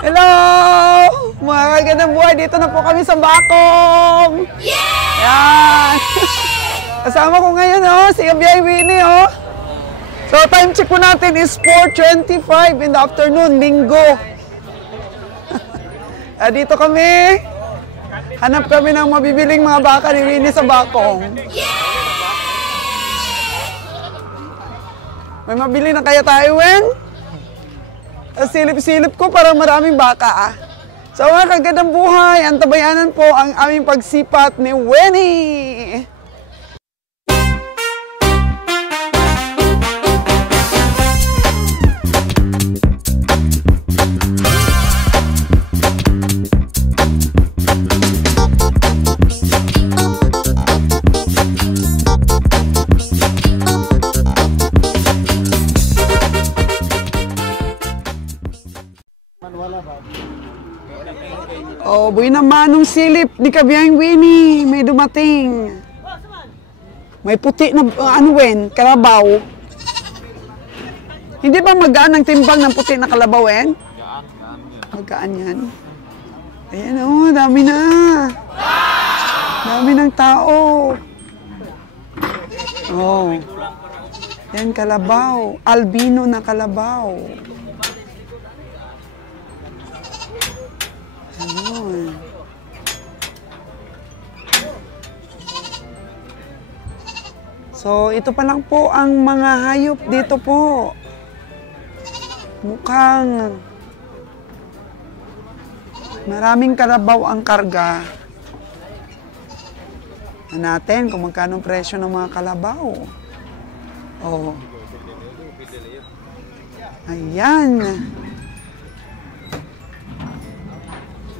Hello! Mga kagandang buhay, dito na po kami sa Bacong! Yeah! Yan! Kasama ko ngayon, si Kabiyay Winnie, So, time check po natin is 4:25 in the afternoon, linggo. Dito kami. Hanap kami ng mabibiling mga baka ni Winnie sa Bacong. May mabili na kaya tayo, Wen? Silip-silip ko, parang maraming baka, So, mga kagandang buhay, antabayanan po ang aming pagsipat ni Winnie. Oh, buhay naman nung silip ni Kabiyang Winnie. May dumating. May puti na, Wen? Kalabaw. Hindi ba magaan ang timbang ng puti na kalabaw, Wen? Magaan yan. Ayan, dami na. Dami ng tao. Oh. Yan, kalabaw. Albino na kalabaw. So, ito pa lang po ang mga hayop dito po. Mukhang maraming kalabaw ang karga. Natin kung magkano presyo ng mga kalabaw. Oh. Ayan.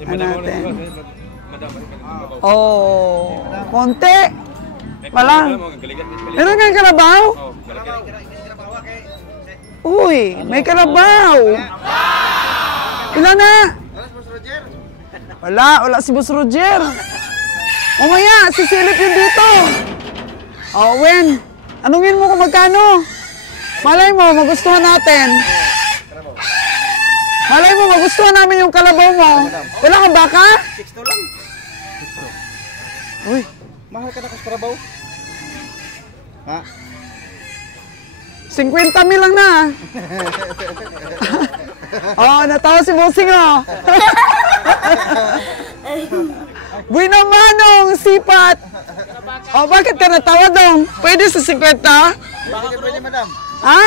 Natin. Oh, konti. Walang. Meron kang kalabaw? Uy, may kalabaw. Ilan na? Wala si Boss Roger. Umaya, sisilip yun dito. Oh, Wen, anungin mo kung magkano? Malay mo, magustuhan natin. Malay mo, magustuhan namin yung kalabaw mo. Wala ka baka? 6 lang. Uy. Mahal ka na kas kalabaw? Ha? 50 mil lang na. Oh, natawa si Bossing, Buhay naman, sipat. Oh, bakit ka natawa, dong? Pwede sa 50? Pwede, madam. Ha?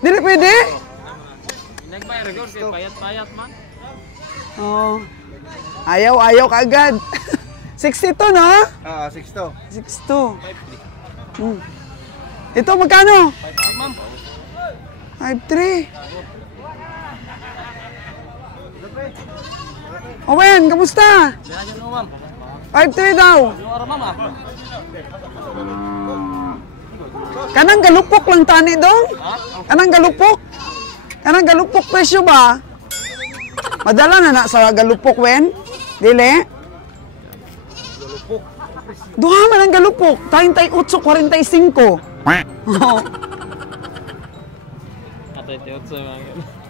Dili pwede? Nagbayar ko kasi payat-payat man. Oh. Ayaw kaagad. 62, no? 6 to. 62. Ito, magkano? 5-3. Owen, kamusta? 5-3 daw. Kanang galupok lang tani dong? Kanang galupok presyo ba? Madala na sa galupok, Wen? Dili? Duha man ang galupok. 38.45. Oh. 38 man.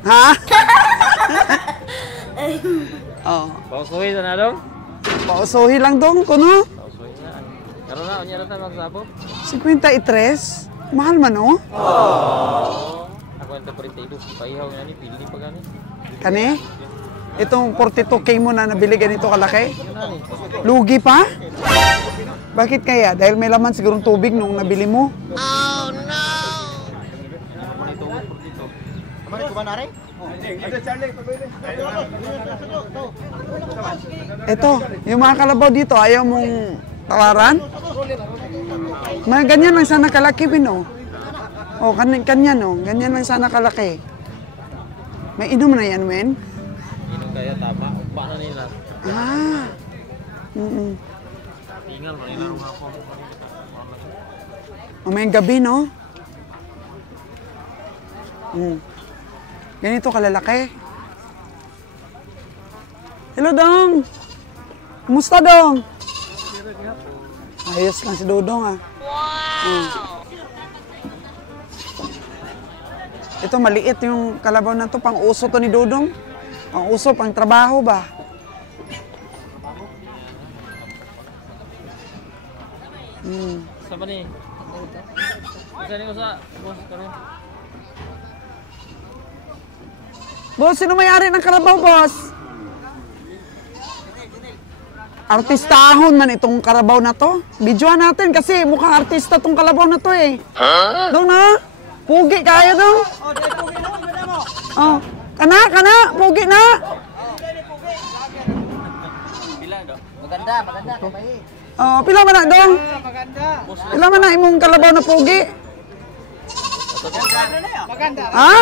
Ha? Oh. Pausuhin na dong? Pausuhi lang dong, kuno? Pausuhin na. Karoon na, unya na tayo magsabot. 53? Mahal man, oh? Ako ang 42, paihaw nga ni, pili pa gani. Kani? Itong 42K mo na nabili ganito kalaki? Lugi pa? Bakit kaya? Dahil may laman sigurong tubig nung nabili mo? Oh, no! Ito, yung mga kalabaw dito, ayaw mong tawaran? Mga ganyan lang sana kalaki, Pino. Oh, ganyan, ganyan lang sana kalaki. May inom na yan, Wen? Inom kaya tama, paano nila? Tinggal mo nila rumah ko. Mamayang gabi, no? Ganito kalalaki. Hello, Dong! Kumusta, Dong? Ayos lang si Dodong, Wow! Ito, maliit yung kalabaw na to. Pang-uso to ni Dudong. Pang-uso, pang-trabaho ba? Sa ba ni? Saan ko sa boss karon? Boss, sino may-ari ng kalabaw, boss? Artistahon man itong kalabaw na to. Videoan natin kasi mukhang artista tong kalabaw na to eh. Dong na? Pugi kaya dong? Oh, kana, pugi na. Maganda. Oh, pila man na dong? Pila man na imong kalabaw na pugi? Maganda. Ha?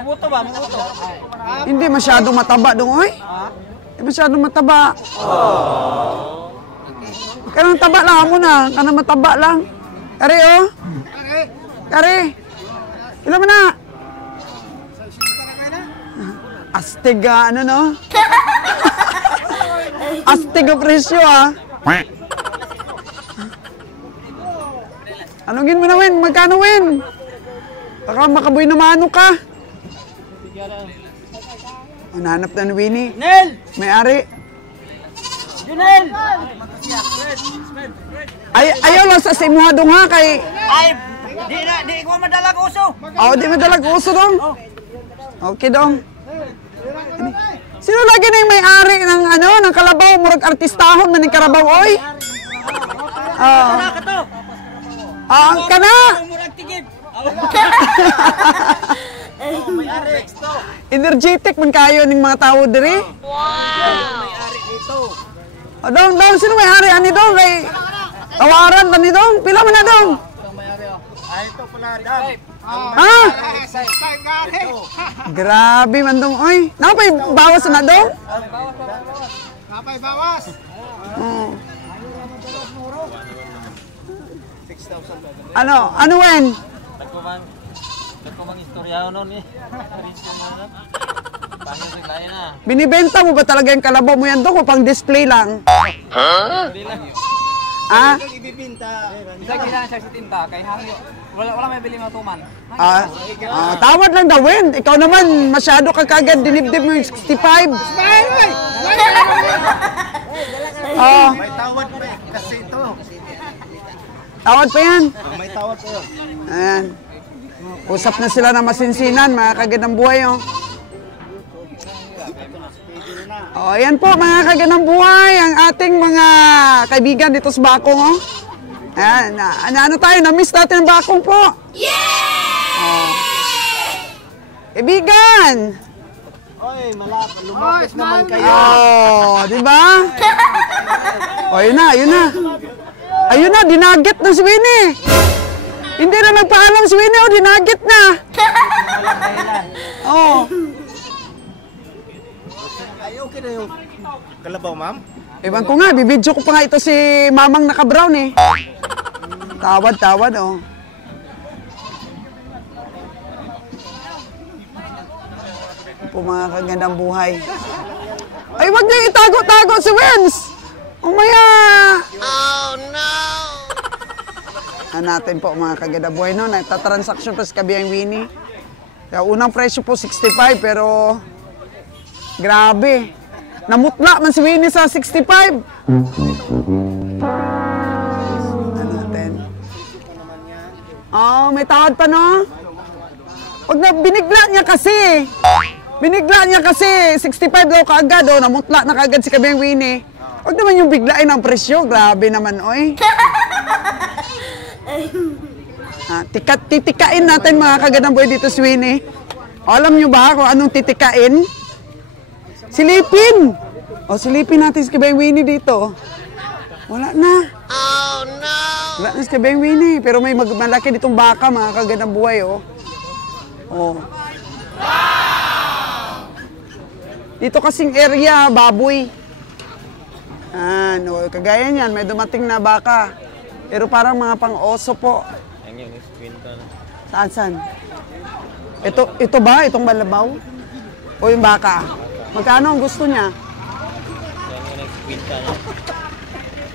Mamuto ba? Hindi masyadong mataba dong, oy. Hindi masyadong mataba. Kanang taba lang mo na. Kanang mataba lang. Kari, oh. Kari. Pila man na? Astig, ano, no? Astig ang presyo, ah. Anong mo na, Win? Magkano, Win? Baka makaboy na mano ka. Hanap na ni Winnie. Nel! May-ari. Junel! Ayaw lang sa simuha dong ha, kay... Ay, di ko madalag uso. Oh, di madalag uso dong. Okay dong. Sino lagi na yung may-ari ng ano, ng kalabaw? Murag artistahon man ng kalabaw, oy? Kana! Murag tigib. Energetic man kayo ng mga tao diri. May-ari dito. Dong, sino may-ari? Ani dong, kay... Tawaran pa ni dong. Pila man na dong? Ay, ito pala, Dam. Ha? Grabe man dong, oy. Napay bawas na dong? Kapay bawas. Oh. Ano Wen? Nagkumang istorya nun eh. Rinsin mo na. Pangyo sa klaya na. Binibenta mo ba talaga yung kalabaw mo yan dong o pang display lang? Hindi lang. Ha? Ibibinta. Isa kailangan siya sa tinta, kay hangyo. Wala may bili mga tuman. Tawad lang daw, Wen. Ikaw naman, masyado ka kagad dinibdib mo yung 65. May tawad pa eh. Kasi ito. Tawad pa yan. May tawad pa yun. Ayan. Usap na sila ng masinsinan, mga kagandang buhay, oh. Oh, ayan po, mga kagandang buhay, ang ating mga kaibigan dito sa Bakong, oh. Ayan, ano tayo, na-miss natin ang Bakong po. Yeah! Oh. Kaibigan! Oy, lumapit naman kayo. Oh, di ba? Oh, yun na. Ayun na, dinagit na si Winnie. Hindi na nagpaalam si Winnie, oh, dinagit na. Oh. Ay, okay na yung kalabaw, ma'am. Ewan ko nga, bibidyo ko pa nga ito si Mamang naka-brown eh. Tawad, oh. Po mga kagandang buhay. Ay, wag niyo itago-tago si Wens! Umaya! Oh, no! Natin po mga kagandang buhay, no? Nagtatransaksyon pa si Kabiyang Winnie. Kaya unang presyo po 65, pero... Grabe. Namutla man si Winnie sa 65. Natin. Oh, may tawad pa, no? Pag binigla niya kasi. Binigla niya kasi. 65 daw kaagad, oh. Namutla na kaagad si Kabiyang Winnie. Huwag naman yung biglain ang presyo. Grabe naman, oy. Titikain natin mga kagandang buhay dito si Winnie. O, alam nyo ba kung anong titikain? Silipin! O, silipin natin si Kabiyang Winnie dito. Wala na. Oh, no! Wala na si Kabiyang Winnie. Pero may malaki ditong baka, mga kagandang buhay, oh. Oh. Dito kasing area, baboy. No, kagaya niyan, may dumating na baka. Pero parang mga pang-oso po. Ang yung kwenta na. Saan? Ito ba? Itong balabaw? O yung baka? Magkano ang gusto niya? Yan yung nag-kwenta na.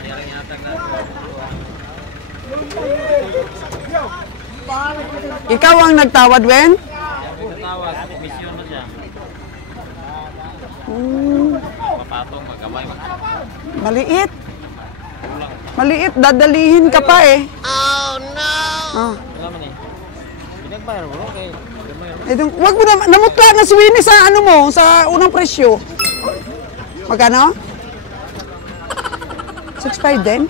Yan yung yatag na. Ikaw ang nagtawad, Wen? May katawag, mission na siya. Mapatong, magkamay. Maliit. Maliit, dadalihin ka pa eh. Oh, no! Wala man eh. Pinagbayar mo, okay. Wag mo na, namutla na si Winnie sa ano mo, sa unang presyo. Magkano? 6.5 din?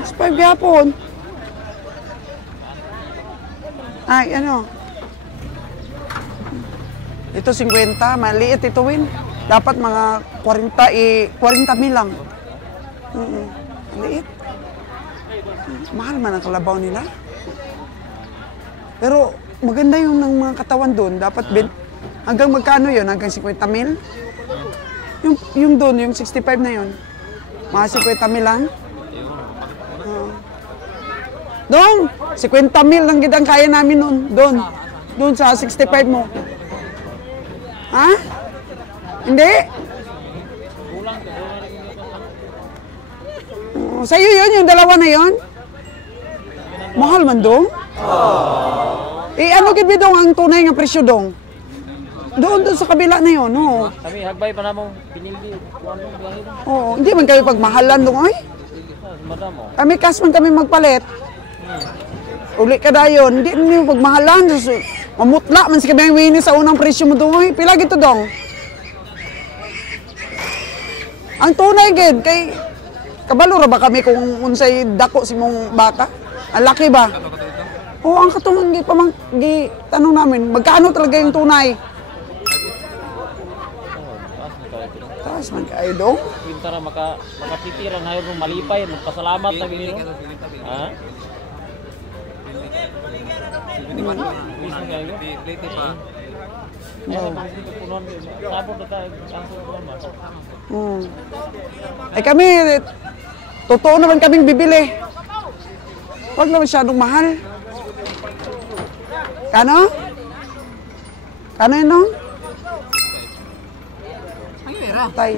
6.5 yapon. Ay, ano? Ito 50, maliit ito, Win. Dapat mga 40 mil lang. Maliit. Mahal man ang kalabaw nila. Pero maganda yung ng mga katawan doon. Dapat hanggang magkano yun? Hanggang 50 mil? Yung doon, yung 65 na yun. Mga 50 mil lang. Doon, 50 mil lang gid ang kaya namin noon. Doon sa 65 mo. Ha? Hindi? Sa'yo yun, yung dalawa na yun? Mahal man dong? Ano gid bidong ang tunay nga presyo dong? Doon sa kabila na yun, no? Kami, hagbay pa namang pinildi. Oo, hindi man kayo pagmahalan dong, oy? Madam mo. Kami kas man kami magpalit. Uli ka dayon, hindi mo pagmahalan. Mamutla man si kami Winnie sa unang presyo mo dong, oy. Pila gito dong? Ang tunay gid kay kabalo ra ba kami kung unsay dako si mong baka? Ang laki ba? Oo, ang katungan gi tanong namin, magkano talaga yung tunay? Taas man kayo dong. Pintara makapitiran hayo mo malipay, magpasalamat na gini. Ha? Mismo kayo. Plate pa. Sabot na tayo. Ay kami, totoo naman kaming bibili. Huwag na masyadong mahal. Kano? Kano yun, no? Ang pera. Tay.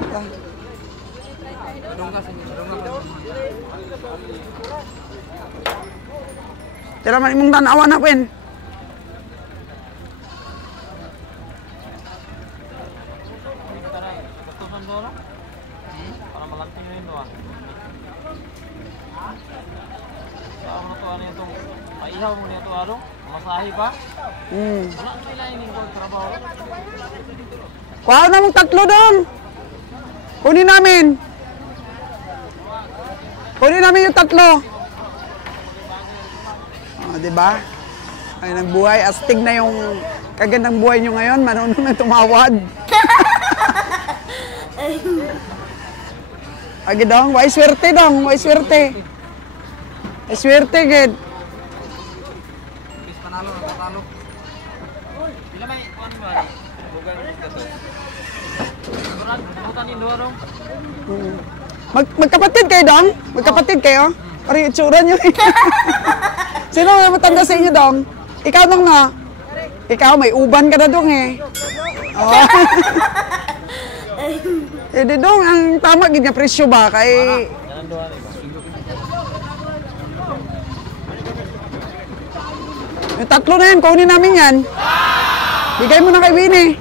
Tira man imong tanawan na, Pen. Para malanting rin doon. Saan mo to ano itong paihaw mo nito ano? Masahe pa? Wala nila yung trabaho. Kuha na mong tatlo dong. Kunin namin. Kunin namin yung tatlo. Oh, diba? Ay, ng buhay. Astig na yung kagandang buhay nyo ngayon. Marunong na tumawad. Agi dong, way swerte dong, way swerte. Ay swerte gid. Bis panalo, natalo. Bila may ano ba? Bugan dito. Bukan yung dua dong. Magkapatid kayo dong? Magkapatid kayo? Parang yung itsura nyo. Sino may matanda sa inyo dong? Ikaw dong na? Ikaw, may uban ka na dong eh. Oh. Eh di dong, ang tama gid nga presyo ba kay Yan dua ni. yung tatlo na yan, kunin namin yan. Bigay mo na kay Winnie.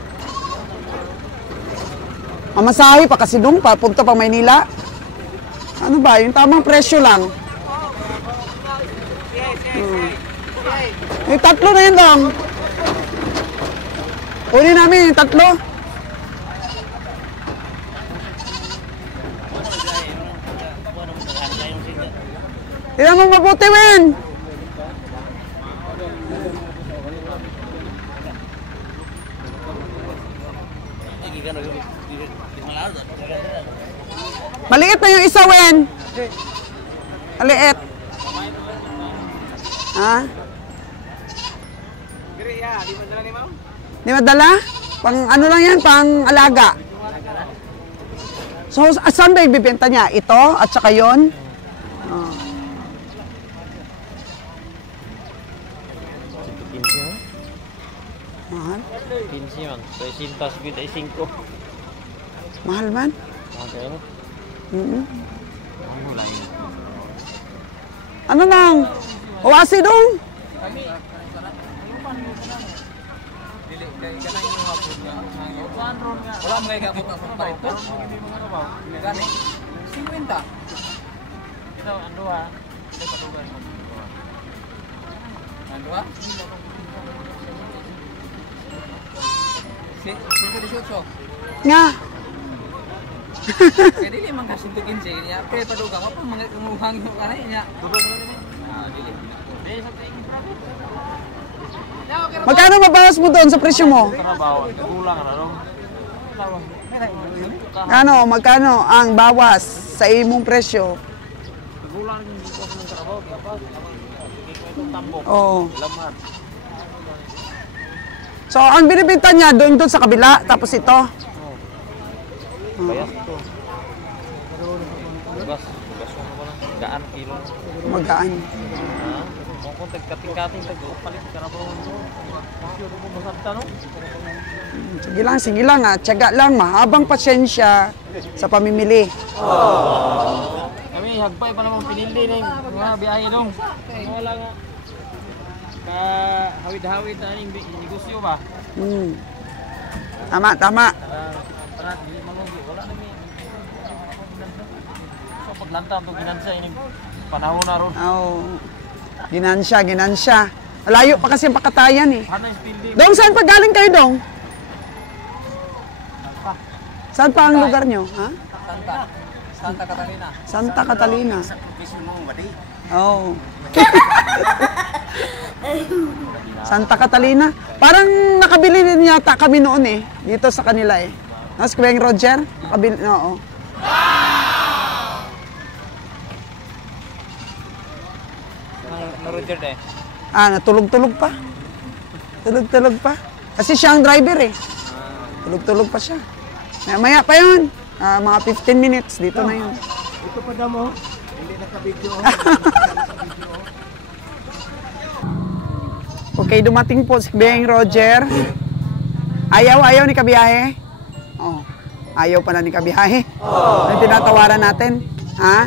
Mamasahe pa kasi dong, papunta pa Maynila. Ano ba, yung tamang presyo lang. Yung tatlo na yan dong. Kunin namin yung tatlo. Tingnan mo mabuti, Wen. Maliit na yung isa, Wen. Maliit. Ha? Di ba dala ni ma'am? Di madala? Pang ano lang yan, pang alaga. So, saan ba ibibenta niya? Ito at saka yun? Oh. Mahal? 15 man. So, isintas bid ay 5. Mahal man? Okay. Mm-hmm. Ano lang yun? Ano lang? O asi dong. Dili kay kanang yung hapon nga hangyo. Wala mo kay gabot sa parito. Gani. 50. Ito, ando ha. Ito patugan mo. Ano ba? Si 18. Nga. Kaya dili man kasi 115 niya. Kaya padugang mo pa mga umuhang yung kanay niya. Dili. Dili sa tingin. Magkano mabawas mo doon sa presyo mo? Trabaho, kulang na ron. Ano, magkano ang bawas sa imong presyo? Kulang yung dito ng trabaho, dapat. Itong tambok. Oo. Laman. So, ang binibenta niya doon sa kabila, tapos ito. Bayas ito. Bugas mo naman lang. Gaan kilo. Magaan. Ha? Kung tagkating-kating, tag-upalit ka na ba mo? Kasi mo masabta, no? Sige lang, tiyaga lang, mahabang pasyensya sa pamimili. Kami, hagpay pa naman pinili na yung mga biyahe dong. Wala nga. Hawid-hawid na yung negosyo ba? Tama. Tara, hindi malugi. Wala na may. So, paglanta itong ginansya, yung panahon na ron. Oh, ginansya. Malayo pa kasi ang Pakatayan eh. Ano yung speed limit? Dong, saan pa galing kayo, Dong? Saan pa ang lugar nyo? Ha? Santa Catalina. Santa Catalina. Oh. Santa Catalina. Parang nakabili din yata kami noon eh. Dito sa kanila eh. Mas Kuweng Roger? Nakabili, oo. Roger eh. Natulog-tulog pa. Tulog pa. Kasi siya ang driver eh. Tulog pa siya. Maya pa yun. Mga 15 minutes. Dito na yun. Ito pa daw mo. Hindi naka-video. Okay, dumating po si Beng Roger. Ayaw ni kabiyahe. Oh, ayaw pa na ni kabiyahe. Ano tinatawaran natin? Ha?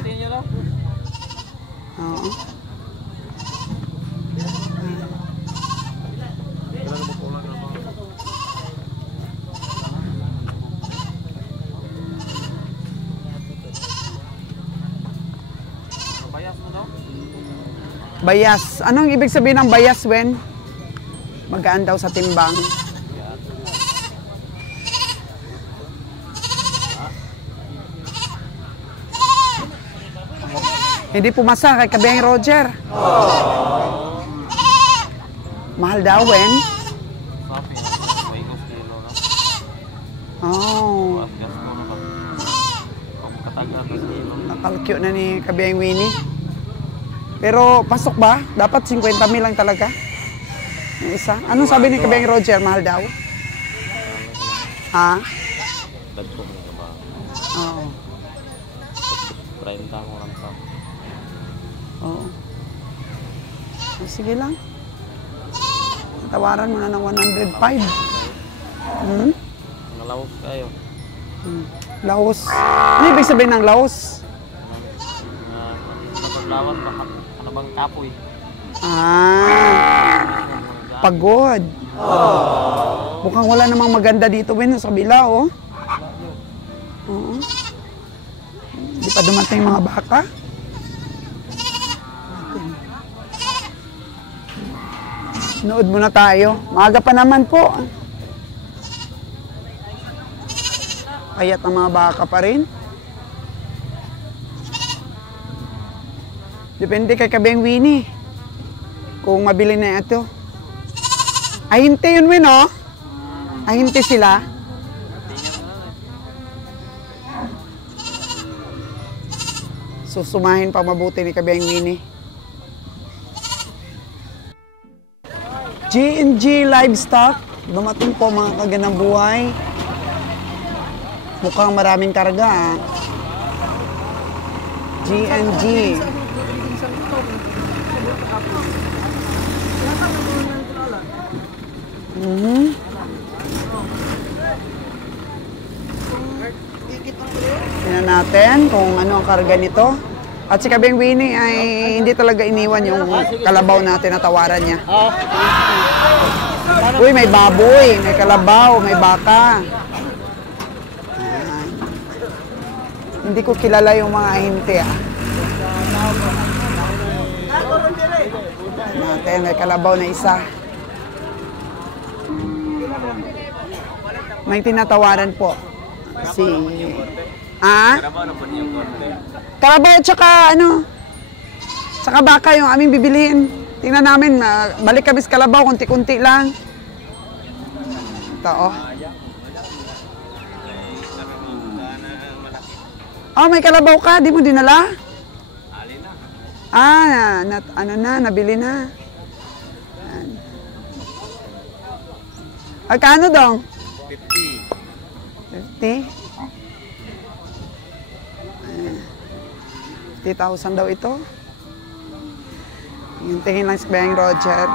Oo. Bayas. Anong ibig sabihin ng bayas, Wen? Magaan daw sa timbang. Hindi pumasa kay Kabeng Roger. Mahal daw, Wen? May kilo na. Oh. Gas ko na ba? Kung katagal na kilo. Nakalkyo na ni Kabeng Winnie. Pero pasok ba? Dapat 50,000 lang talaga. Yung isa. Anong sabi ni Kabeng Roger? Mahal daw? Ha? Dagko mo na ba? Oo. 30 mo lang sa. Oo. Sige lang. Tawaran mo na ng 105. Nalawas kayo. Laos. Ano ibig sabihin ng Laos? Napaglawan ba? Ano bang kapoy? Pagod. Mukhang wala namang maganda dito, Ben, sa kabila, oh. Oo. Hindi pa dumating mga baka. Nood muna tayo. Maaga pa naman po. Payat ang mga baka pa rin. Depende kay Kabeng Winnie. Kung mabili na ito. Ahinte yun, Win, oh. Ahinte sila. Susumahin pa mabuti ni Kabeng Winnie. G&G Livestock. Dumating po mga kaganang buhay. Mukhang maraming karga, ah. G&G. Tingnan natin kung ano ang karga nito. At si Kabeng Winnie ay hindi talaga iniwan yung kalabaw na tinatawaran niya. Uy, may baboy, may kalabaw, may baka. Ayan. Hindi ko kilala yung mga ahente natin, may kalabaw na isa. May tinatawaran po. Si... Kalabaw tsaka tsaka baka yung aming bibilihin. Tingnan namin, balik kami sa kalabaw, kunti-kunti lang. Ito, oh. Oh, may kalabaw ka, di mo dinala? Nabili na. Magkano dong? 50. 50,000 daw ito. Yung tingin lang si Beng Roger.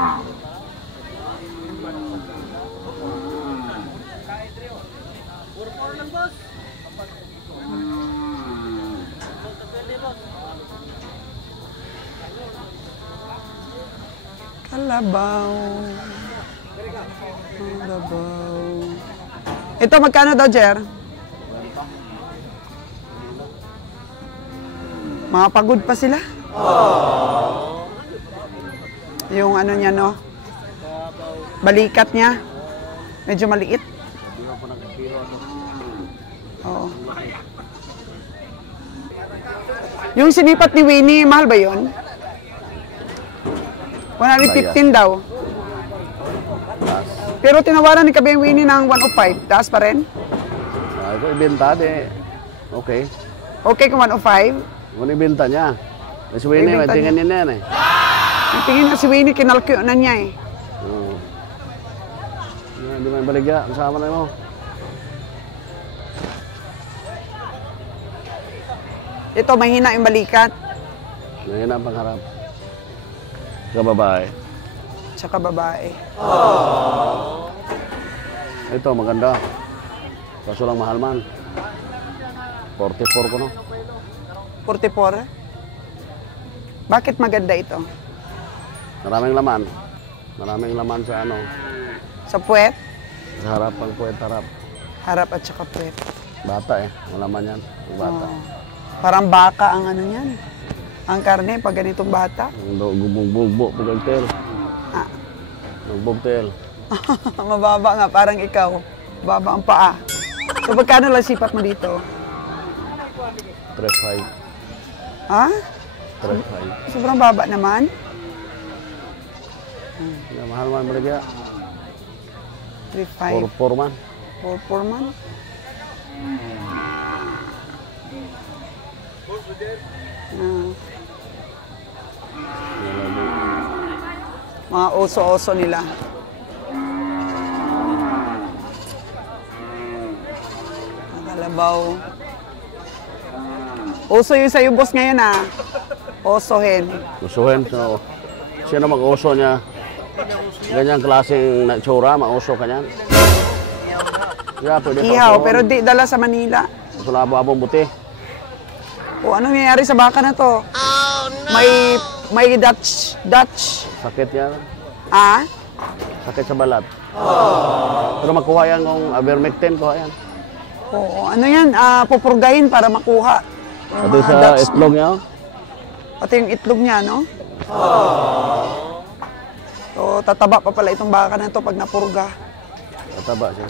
Kalabaw. Kalabaw. Ito magkano daw, Jer? Makapagod pa sila. Yung niya, no? Balikat niya. Medyo maliit. Oo. Yung sinipat ni Winnie, mahal ba yun? 115 daw. Pero tinawaran ni Kabeng Winnie ng 105. Taas pa rin? Ito ibenta, okay. Okay kung 105? Ano ibenta niya? Si Winnie, may tingin niya yan eh. May tingin na si Winnie, kinalkyo na niya eh. Oo. Hindi mo yung baligya, kasama na mo. Ito, mahina yung balikat. Mahina ang pangharap. Sa babae. Tsaka babae. Ito, maganda. Kaso lang mahal man. 44 ko, no? 44? Bakit maganda ito? Maraming laman. Maraming laman sa Sa puwet? Sa harap, ang puwet harap. Harap at saka puwet. Bata malaman yan. Ang bata. Oh. Parang baka ang yan. Ang karne, pag ganitong bata. Ang gubog-bugbo, pagagtel. Nagbugtel. Mababa nga, parang ikaw. Baba ang paa. So, magkano lang sipat mo dito? 3.5. Ha? 3.5. Sobrang baba naman. Mahal man baligya. 3.5. 4 man. 4 man. Mga oso-oso nila. Kalabaw. Uso yun sa'yo, boss, ngayon Osohin. Usuhin. So, sino mag-uso niya? Ganyang klaseng tsura, mag-uso ka niyan. Yeah, pwede Ihaw, pero di dala sa Manila. Gusto labo-abong buti. O, anong nangyayari sa baka na to? Oh, no! May Dutch. Sakit yan. Sakit sa balat. Pero makuha yan kung ivermectin, kuha yan. Oo, ano yan? Pupurgahin para makuha. Pati sa itlog niya. Pati yung itlog niya, no? So, tataba pa pala itong baka na to pag napurga. Tataba siya.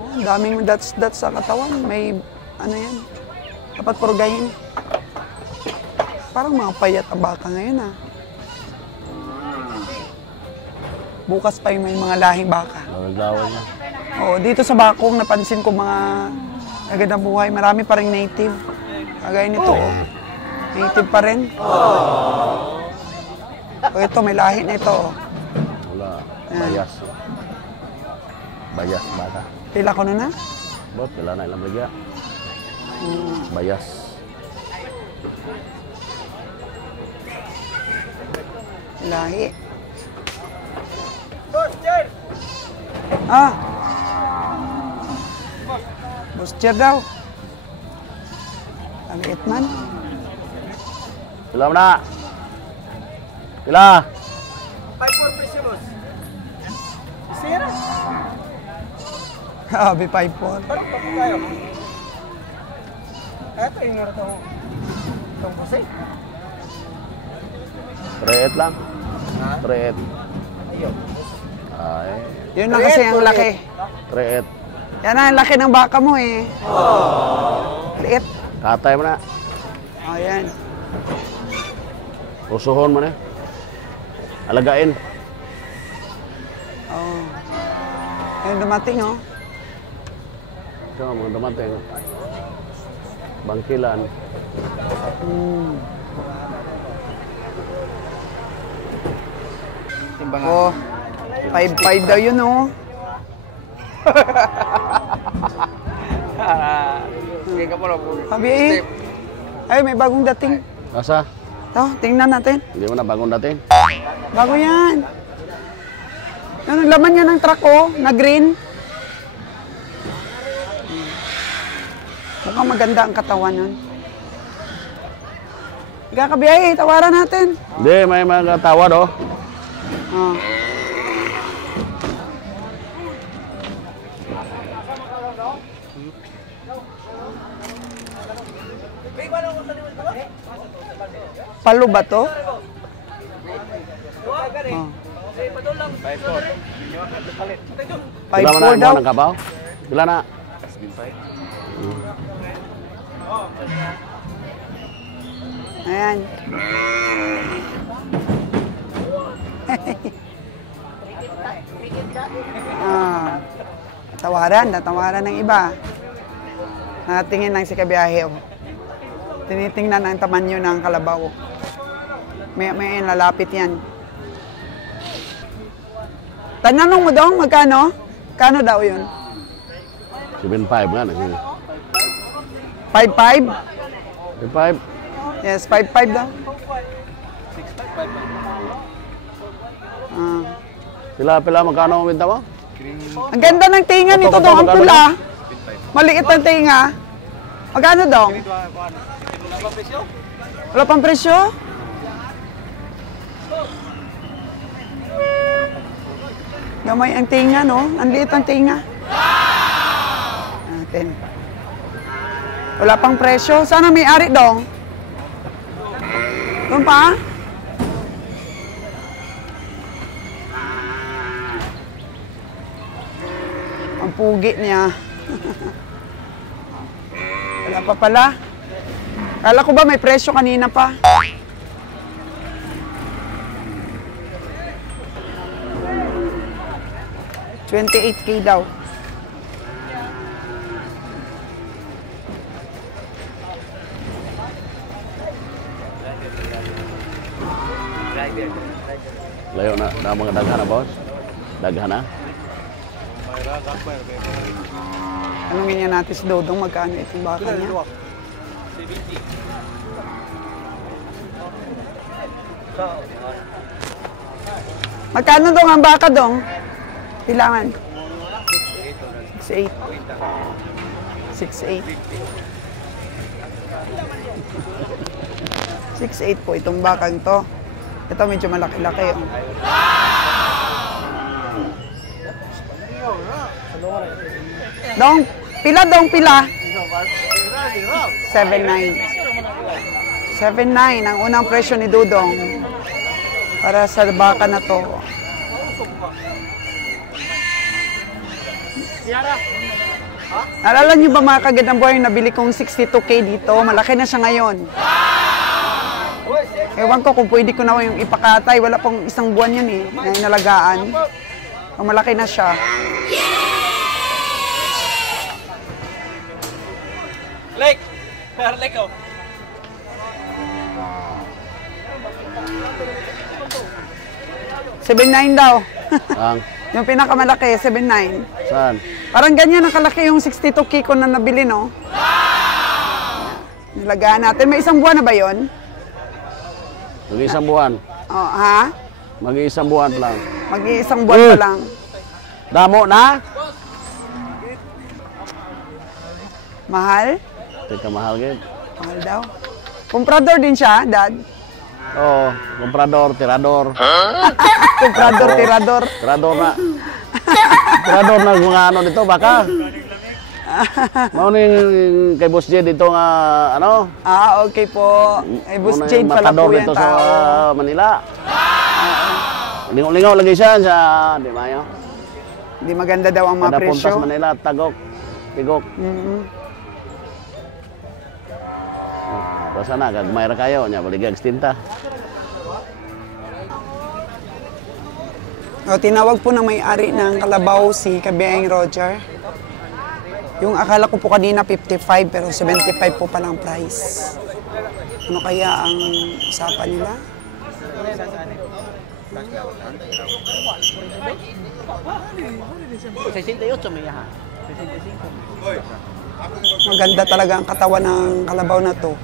Oh, daming dots sa katawan. May, yan. Dapat purgahin. Parang mga payat ang baka ngayon, Bukas pa yung may mga lahing baka. Lawag-lawag niya. Oo, dito sa Bakong, napansin ko mga agad buhay. Marami pa rin native. Kagaya nito, native pa rin. O ito, may lahi na ito. Wala. Bayas. Bayas bata. Pila ko na? Bot, wala na ilang bagya. Bayas. Lahi. Boss Jer daw. Ang itman. Pila mo na? Pila? 5-4 presyo, boss. Sira. Grabe, 5-4. Parang pa po tayo. Ito yung nga itong busay. 3-8 lang. Ha? 3-8. Ayun. Ay, Yun na kasi ang laki. 3-8. Yan na, ang laki ng baka mo eh. Liit. Katay mo na. Oh, yan. Usuhon mo na. Alagain. Oh. Yan dumating, oh. Ito, mga dumating. Bangkilan. Oh. 5-5 daw yun, oh. Sige ka po lang po. Sabi eh. Ay, may bagong dating. Asa? Ito, tingnan natin. Hindi mo na bagong dating. Bago yan. Ano, laman niya ng truck, oh, na green. Mukhang maganda ang katawan nun. Ikakabiyay, tawaran natin. Hindi, may mga tawad, oh. Oh. Palo ba to? Oh. Pila mo 5-4 na daw. mo ng kabaw? Pila na? Ayan. Tawaran ng iba. Natingin lang si kabiyahe. Oh. Tinitingnan ang tamanyo ng kalabaw. May lalapit yan. Tananong mo dong, magkano? Kano daw yun? 7.5 nga. 5-5? 7.5. Yes, 5-5 daw. Pila, magkano ang binta mo? Ang ganda ng tinga nito Ito, dong, ang magkano pula. Maliit ang tinga. Magkano dong? Wala pang presyo? Gamay ang tinga, no? Ang liit ang tinga. Natin. Wala pang presyo. Sana may ari dong. Doon pa? Ang pugi niya. Wala pa pala. Kala ko ba may presyo kanina pa? $28K daw. Layo na mga daghan na, boss. Daghan na. Tanungin niya natin si Dodong magkano itong baka niya. Magkano dong ang baka dong? Kailangan? 6'8". 6'8". 6'8" po itong bakang to. Ito medyo malaki-laki. Oh. Dong, pila dong, pila? 7'9". 7'9" ang unang presyo ni Dudong para sa baka na to. Naalala niyo ba mga kagandang buhay yung nabili kong 62K dito? Malaki na siya ngayon. Ewan ko kung pwede ko na yung ipakatay. Wala pong isang buwan yun eh, na inalagaan. So, malaki na siya. Lek! Lek, oh. $7.9 daw. Ang, Yung pinakamalaki, $7.9. saan? Parang ganyan ang kalaki yung 62K ko na nabili, no? Nilagaan natin. May isang buwan na ba yun? Mag-iisang buwan. Oh, ha? Mag-iisang buwan lang. Mag-iisang buwan pa lang. Damo na? Mahal? Teka, mahal gid. Mahal daw. Comprador din siya, Dad. Oo, comprador, tirador. Comprador, tirador. Tirador na. Tirador na mga ano dito, baka. Mao ni kay Boss Jed dito nga ano? Ah, okay po. Ay, Boss Jade pala po matador yan dito sa tao. Manila. Lingaw-lingaw lagi siya sa di mayo. Hindi maganda daw ang mga Kada punta presyo. sa Manila, tagok, tigok. Basta na, gagmay ra kayo, nya baligag tinta. O, tinawag po ng may-ari ng Kalabaw si Kabiyaeng Roger. Yung akala ko po kanina 55 pero 75 po palang price. Ano kaya ang usapan nila? Maganda talaga ang katawan ng Kalabaw na to.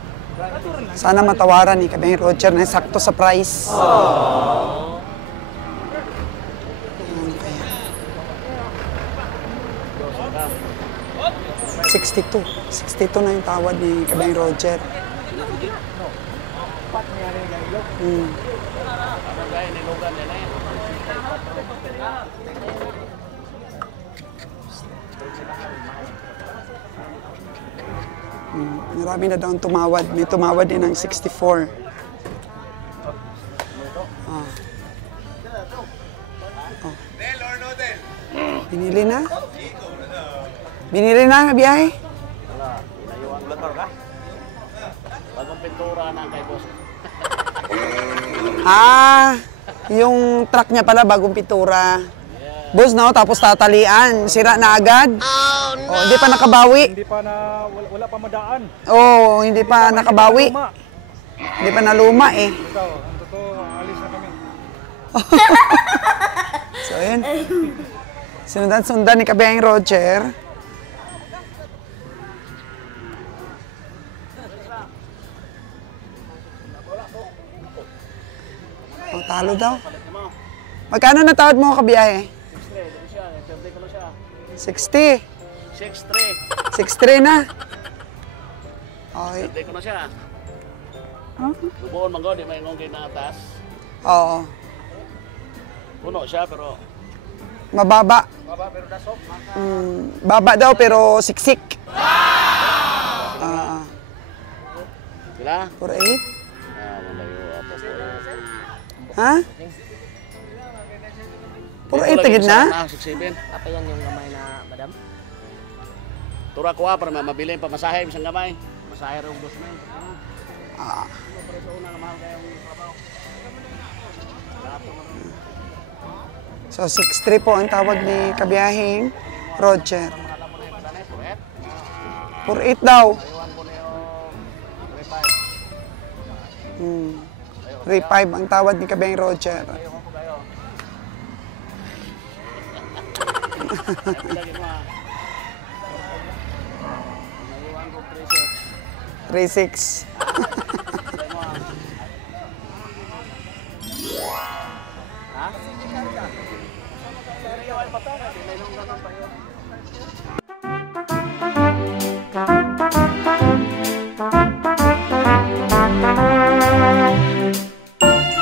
Sana matawaran ni Kabiyaeng Roger na sakto sa price. Ano kaya? 62. 62 na yung tawad ni Kabiyaeng Roger. Marami na daw ang tumawad. May tumawad din ng 64. Ah. Oh. Binili na? Binili na, biyahe? Bagong pintura na kay Boss. Ah, yung truck niya pala bagong pintura. Boss, no? Tapos tatalian. Sira na agad. Oh, no! Hindi pa nakabawi. Hindi pa wala pa madaan. Oh, hindi pa nakabawi. Hindi pa naluma eh. Ito, ang totoo, alis na kami. So, yun. Sundan-sundan ni Kabiyaeng Roger. Oh, talo daw. Magkano na tawad mo, Kabiyahe? 60. 6-3. 63 na. Okay. Hindi ko na siya. Bubuon man go, di may ngong na taas. Oo. Puno siya pero Mababa. pero dasok. Baba daw pero siksik. Ah, Sila? 48? Malayo apo po. Ha? 48 tigid na? 6-7. Apa yan yung gamay na madam? Tura ko para mabili pa masahe bisang gamay. Masahe ra og 2 men. Ah. So 6'3 po ang tawag ni Kabiyahing Roger. 48 daw. 3.5 ang tawad ni Kabiyahing Roger. Three six. Ha?